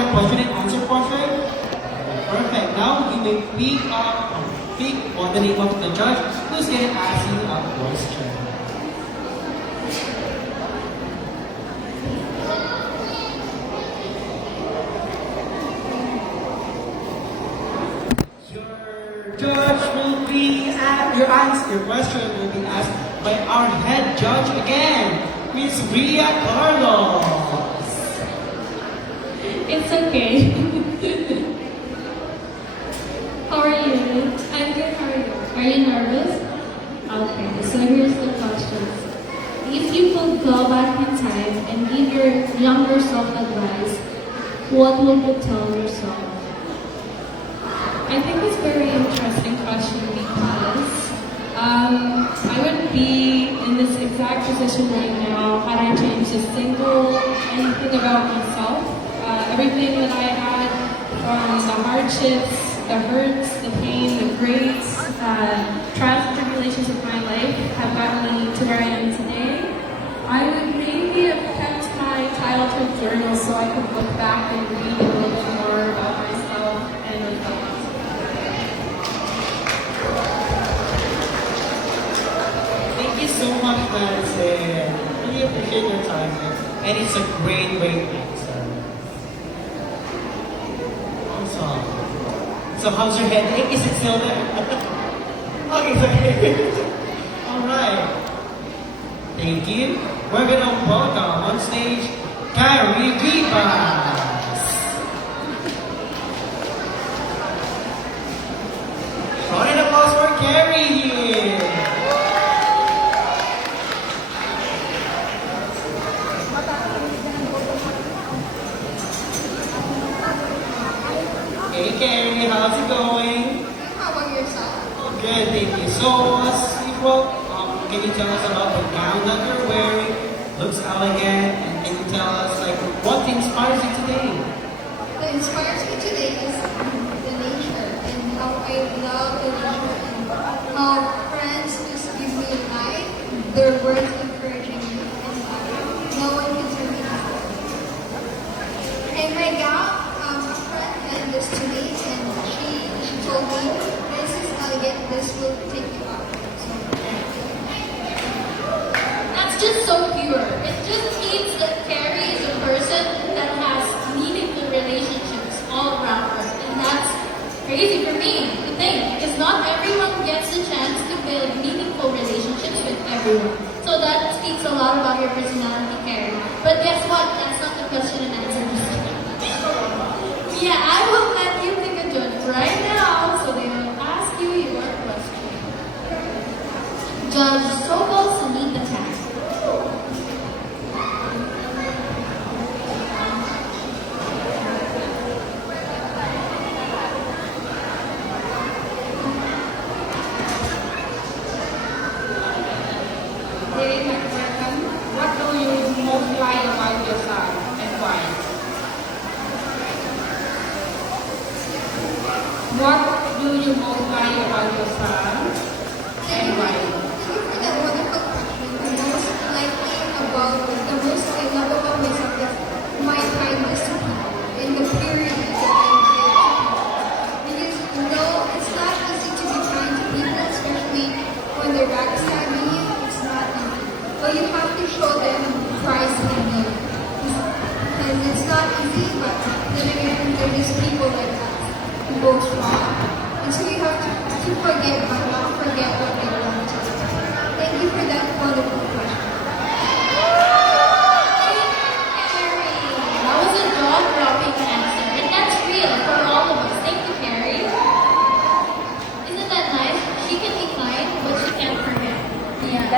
the question and answer portion? Perfect. Now you may pick what the name of the judge who's going to ask you a question. Your question will be asked by our head judge again, Miss Ria Carlos. It's okay. How are you? I'm good, how are you? Are you nervous? Okay, so here's the questions. If you could go back in time and give your younger self advice, what would you tell yourself? I think it's a very interesting question because I wouldn't be in this exact position right now had I changed a single anything about myself. Everything that I had, from the hardships, the hurts, the pain, the greats, trials and tribulations of my life have gotten me to where I am today. I would maybe have kept my childhood journal so I could look back and read a little bit more about myself and reflect. Thank you so much, Madison. Really appreciate your time. And it's a great answer. Awesome. So how's your headache? Is it still there? Okay. Alright. Thank you. We're gonna welcome on stage Carrie Rivas. Round of applause for Carrie here. Hey Carrie, how's it going? How about yourself? Good, thank you. So, as usual, can you tell us about the gown that you're wearing? Looks elegant, and can you tell us like what inspires you today? What inspires me today is the nature and how I love the nature and how friends just give me life. Their words encouraging me and no one can tell me that. And my gown, a friend handed this to me and she told me, this is elegant, this will take you out. That's just so pure. It just means that Carrie is a person that has meaningful relationships all around her. And that's crazy for me to think, because not everyone gets the chance to build meaningful relationships with everyone. So that speaks a lot about your personality, Carrie. But guess what? That's not the question and answer. Yeah, I will let you pick a judge right now, so they will ask you your question. Judge Sobel Sanita Tang. David McMahon, what do you most like about yourself and why? What do you most like about yourself and why? Thank you for that wonderful question. The most I love about myself is my kindness to people and the purity that I give to people. Because it's not easy to be kind to people, especially when they're backstabbing you. It's not easy. But you have to show them Christ in them. Because it's not easy, but then again, there is people like that who goes wrong. And so you have to forgive, but not forget what they want to do. Thank you for that wonderful question. That was a jaw-dropping answer, and that's real for all of us. Thank you, Carrie. Isn't that nice? She can be kind, but she can't forget. Yeah.